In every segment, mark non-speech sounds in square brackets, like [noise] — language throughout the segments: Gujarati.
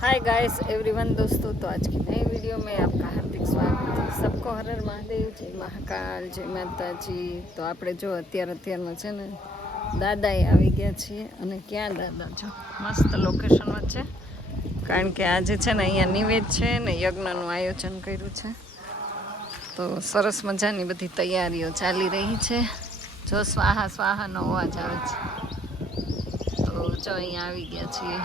हाय गाइस एवरीवन दोस्तों तो आज की नई वीडियो में आपका हार्दिक स्वागत है सबको હર હર મહાદેવ જય મહાકાલ જય માતાજી તો આપણે જો અત્યારે અત્યારમાં છે ને દાદાએ આવી ગયા છીએ અને ક્યાં દાદા છો મસ્ત લોકેશન વચ્ચે કારણ કે આજે છે ને અહીંયા નિવેદ છે ને યજ્ઞનું આયોજન કર્યું છે તો સરસ મજાની બધી તૈયારીઓ ચાલી રહી છે જો સ્વાહા સ્વાહાનો અવાજ આવે છે તો જો અહીંયા આવી ગયા છીએ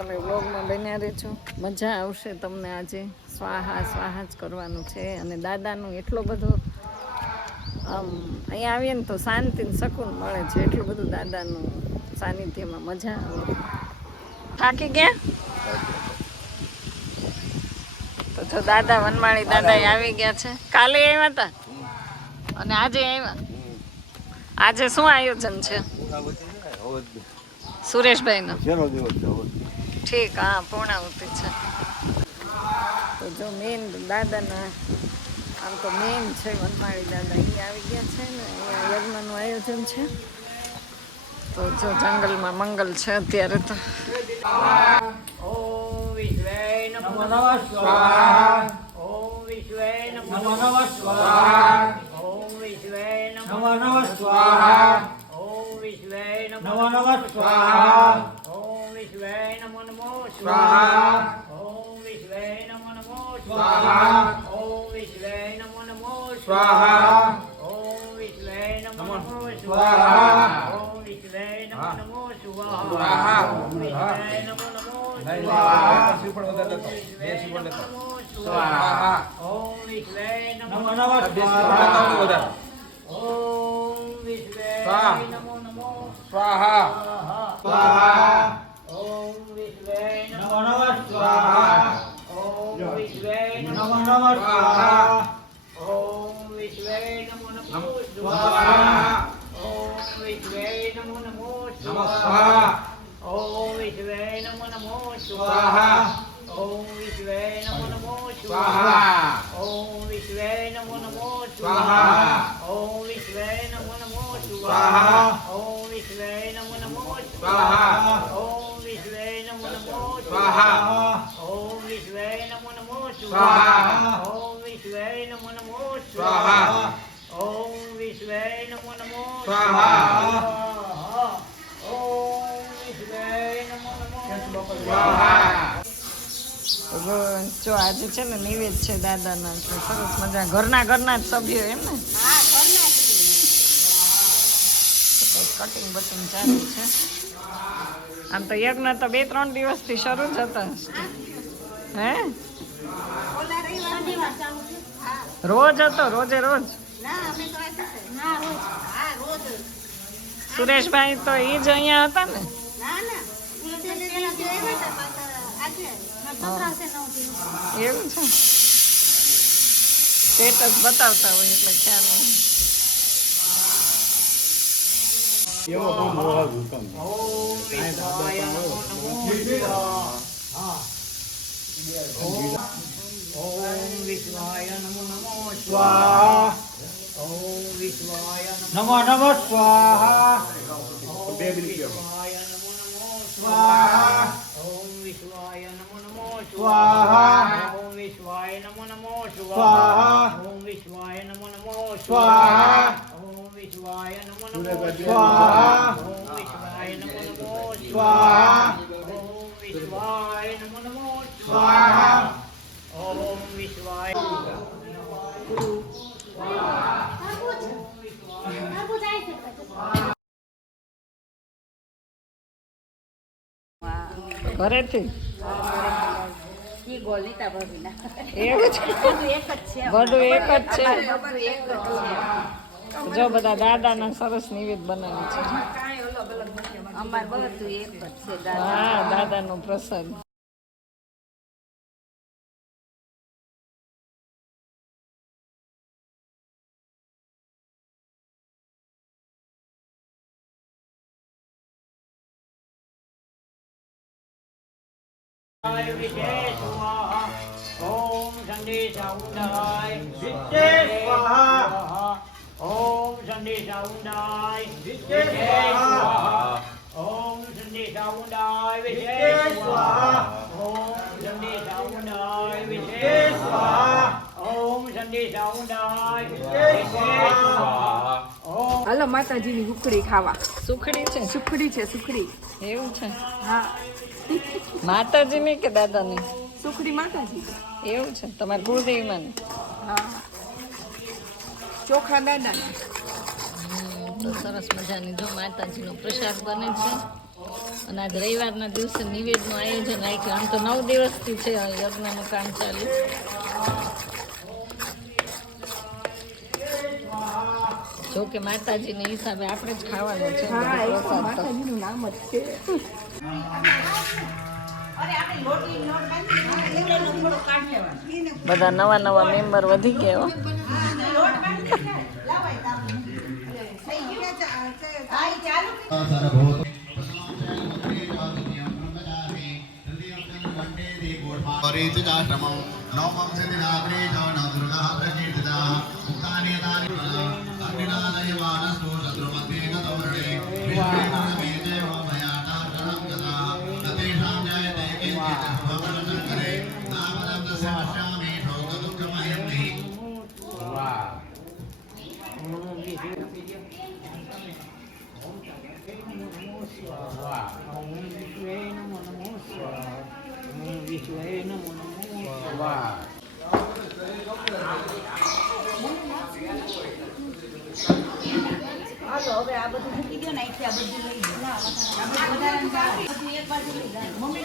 તમે વ્લોગમાં બન્યા રહેજો. મજા આવશે તમને આજે. સ્વાહા સ્વાહા જ કરવાનું છે. અને દાદાનું એટલો બધો આમ અહીંયા આવીએ ને તો શાંતિ ને શકૂન મળે છે. એટલું બધું દાદાનું સાનિધ્યમાં મજા આવે. થાકી ગયા? તો જો દાદા વનમાળી દાદા આવી ગયા છે. કાલે આવ્યા હતા અને આજે આવ્યા? આજે શું આયોજન છે? સુરેશભાઈનું. ઠીક હા પૂર્ણાવૃત્તિ છે. તો જો મેન દાદાના આમ તો મેન છે વનમાળી દાદા એ આવી ગયા છે ને અહીંયા યજ્ઞનું આયોજન છે. તો જો જંગલમાં મંગલ છે અત્યારે તો. ઓમ વિશ્વે નમો નમઃ સ્વાહા. ઓમ વિશ્વે નમો નમઃ નમઃ સ્વાહા ઓમ વિશ્વે નમો સ્વાહા ઓમ વિશ્વે નમો નમઃ નમઃ સ્વાહા. ઓમ વિશ્વે નમો નમો. સ્વાહા. ઓમ વિશ્વે નમો નમો. સ્વાહા. ઓમ વિશ્વે નમો નમો. સ્વાહા. ઓમ વિશ્વે નમો નમો. સ્વાહા. ઓમ વિશ્વે નમો નમો. સ્વાહા. ઓમ વિશ્વે નમો નમો. સ્વાહા. સ્વાહા ઓમ વિશ્વે નમો નમો. સ્વાહા. ઓમ વિશ્વે નમો નમો સ્વાહા. સ્વાહા ઓમ વિશ્વે નમઃ નમો નમઃ સ્વાહા ઓમ વિશ્વે નમઃ નમો નમઃ સ્વાહા ઓમ વિશ્વે નમો નમો સ્વાહા ઓમ વિશ્વે નમો નમો નમઃ સ્વાહા ઓમ વિશ્વે નમો નમો સ્વાહા ઓમ વિશ્વે નમો નમો સ્વાહા ઓમ વિશ્વે નમો નમો સ્વાહા ઓમ વિશ્વે નમો નમો નમો સ્વાહા. ઓમ વિશ્વે નમો નમો સ્વાહા. ઓમ વિશ્વે નમો નમો સ્વાહા. ઓમ વિશ્વે નમો નમો સ્વાહા. જો આજે છે ને નિવેદ છે દાદાના એટલે સરસ મજા ઘરના ઘરના જ સભ્યો એમ ને? કટિંગ બટિંગ ચાલુ છે? આમ તો યજ્ઞ તો બે ત્રણ દિવસથી શરૂ જ હતા. હે? રોજ હતો રોજે રોજ. સુરેશભાઈ તો એ જ અહીંયા હતા ને? એવું છે? સ્ટેટસ બતાવતા હોય એટલે ખ્યાલ હોય. ઓમ વિશ્વાય નમો નમો ઓમ વિશ્વાય નમો નમો સ્વાહા ઓમ વિશ્વાય નમો નમઃ સ્વાહા વિશ્વાય નમો નમો સ્વાહા ઓમ વિશ્વાય નમો નમો સ્વાહા. ઓમ વિશ્વાય નમો નમો સ્વાહા. ઓમ વિશ્વાય નમો નમો સ્વાહા. ઘરેથી છે? જો બધા દાદા દાદાના સરસ નિવેદ બનાવે છે. હા દાદાનો પ્રસંગ विशेष ॐ सन्देशाय विद्येश्वः ॐ सन्देशाय विद्येश्वः ॐ सन्देशाय विशेष ॐ सन्देशाय विद्येश्वः ॐ सन्देशाय विद्येश्वः હાલો માતાજીની સુખડી ખાવા. સુખડી છે? સુખડી છે સુખડી. એવું છે? હા. માતાજીની કે દાદાની? સુખડી માતાજી. એવું છે? તમારા કુળદેવીમાં હા. ચોખા દાદાના. તો સરસ મજાની જો માતાજીનો પ્રસાદ બને છે. અને આજ રવિવારના દિવસે નિવેદનું આયોજન રાખ્યું. આમ તો નવ દિવસથી છે યજ્ઞનું કામ ચાલુ. જો કે માતાજીને હિસાબે આપણે જ ખાવાનું છે. હા એ તો. માતાજીનું નામ જ છે. બધા નવા નવા મેમ્બર વધી ગયા परिचिताश्रमं नवमं सिद्धिनाग्ने च नदुर्गः प्रकीर्तितः उक्तानि यतानि अग्निनादयमानस्तु शत्रुमध्ये गतवर्णे विश्वेन्द्रमेदेव मयाटार्जनं गता न तेषां जायते किञ्चित् शुभमनशङ्करे नामदं तस्य पश्यामि शोकदुःखमयं हि ઓમ વિશ્વે નમો નમો સ્વાહા ઓમ સ્વાહા હાલો, હવે આ બધું મૂકી દો ને, અહીંથી આ બધું લઈ. મમ્મી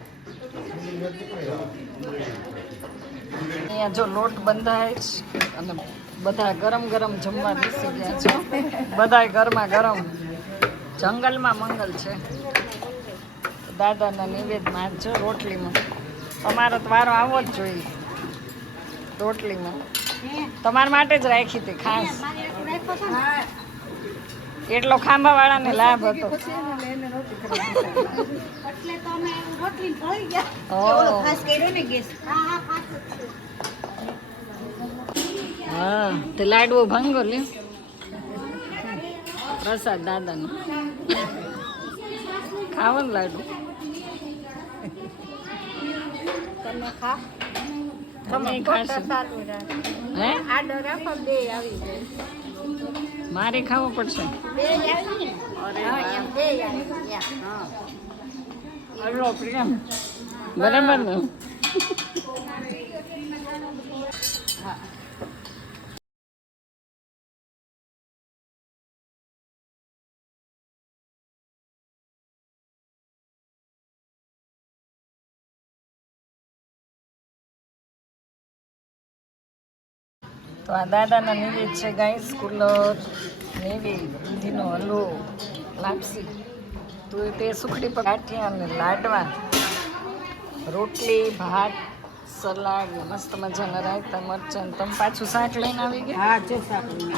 અહીંયા જો લોટ બંધાય છે અને બધા ગરમ ગરમ જમવા બેસી ગયા છે. બધા ઘરમાં ગરમ. જંગલમાં મંગલ છે. દાદાના નિવેદમાં છો રોટલીમાં. તમારો વારો આવવો જ જોઈએ. રોટલીમાં. તમારા માટે જ રાખી હતી ખાસ. એટલો ખાંભા વાળાને લાભ હતો. હા તે લાડવો ભાંગો લે પ્રસાદ દાદાનો. ખાવો ને લાડુ તમે ખા. તમે ખાશો. સારું રાખ હે? આડો રાખો બે આવી જાય. મારે ખાવો પડશે. બે આવી? હા બે હલો પ્રિયમ બરાબર ને? તો આ દાદાના નિવેદ છે ગાઈસ કુલર નિવેદ દૂધીનો હલવો લાપસી. તો તે સુખડી પર ગાંઠિયા અને લાડવા. રોટલી ભાત સલાડ મસ્ત મજાના રાયતા મરચાં તમે પાછું શાક લઈને આવી ગયા? હા જો સાકરી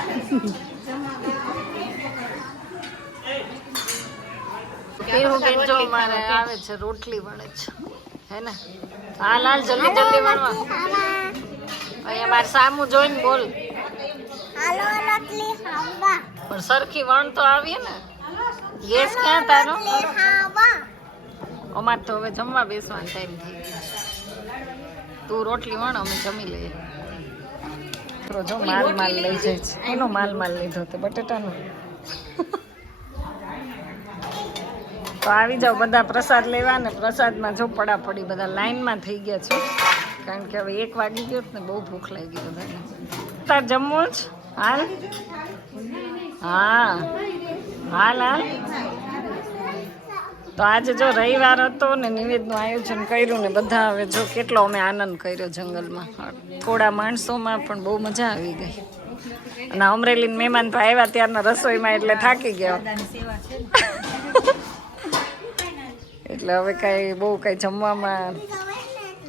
કેવું બેન જો મારે આવે છે રોટલી વણે છે. હે ને? હા લાલ જલ્દી જલ્દી વળવા અહીંયા મારે સામું જોઈને બોલ. પણ સરખી વણ તો આવીએ ને. ગેસ ક્યાં તારો? અમાર તો હવે જમવા બેસવાનો ટાઈમ થઈ ગયો તું રોટલી વણ અમે જમી લઈએ. તો જો માલ માલ લઈ જાય છે. એનો માલ માલ લીધો તો બટેટાનો. તો આવી જાઓ બધા પ્રસાદ લેવા ને પ્રસાદમાં જો પડાપડી બધા લાઈનમાં થઈ ગયા છે. કારણ કે હવે એક વાગી ગયો ને બહુ ભૂખ લાગી બધાને તાર જમવું જ? હાલ? હા. હાલ હાલ. તો આજે જો રવિવાર હતો ને નિવેદનું આયોજન કર્યું ને બધા હવે જો કેટલો અમે આનંદ કર્યો જંગલમાં. થોડા માણસોમાં પણ બહુ મજા આવી ગઈ. અને અમરેલી મહેમાન તો આવ્યા ત્યારના રસોઈમાં એટલે થાકી ગયા. [laughs] એટલે હવે કાંઈ બહુ કાંઈ જમવામાં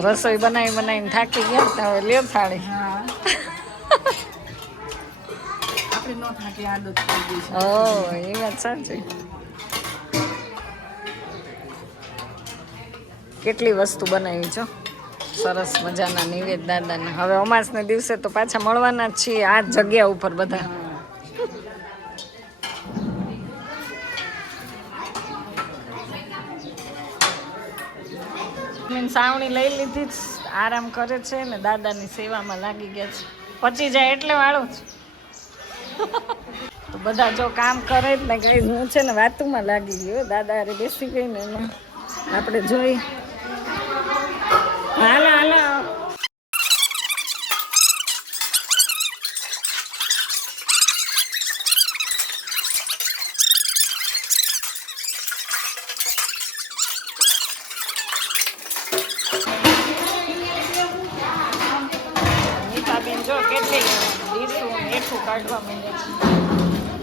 રસોઈ બનાવી બનાવીને થાકી ગયા તો હવે લ્યો થાળી. ઓ એ વાત સાચી. કેટલી વસ્તુ બનાવી છો? સરસ મજાના નિવેદ દાદાને. હવે અમાસને દિવસે તો પાછા મળવાના જ છીએ આ જગ્યા ઉપર બધા. સાવણી લઈ લીધી જ, આરામ કરે છે ને દાદાની સેવામાં લાગી ગયા છે. પચી જાય એટલે વાળું છે તો બધા જો કામ કરે જ ને કઈ હું છે ને વાતુમાં લાગી ગયો દાદા અરે બેસી ગઈ ને એમાં. આપણે જોઈ. હાલા. હેઠું કાઢવા માંડે છે.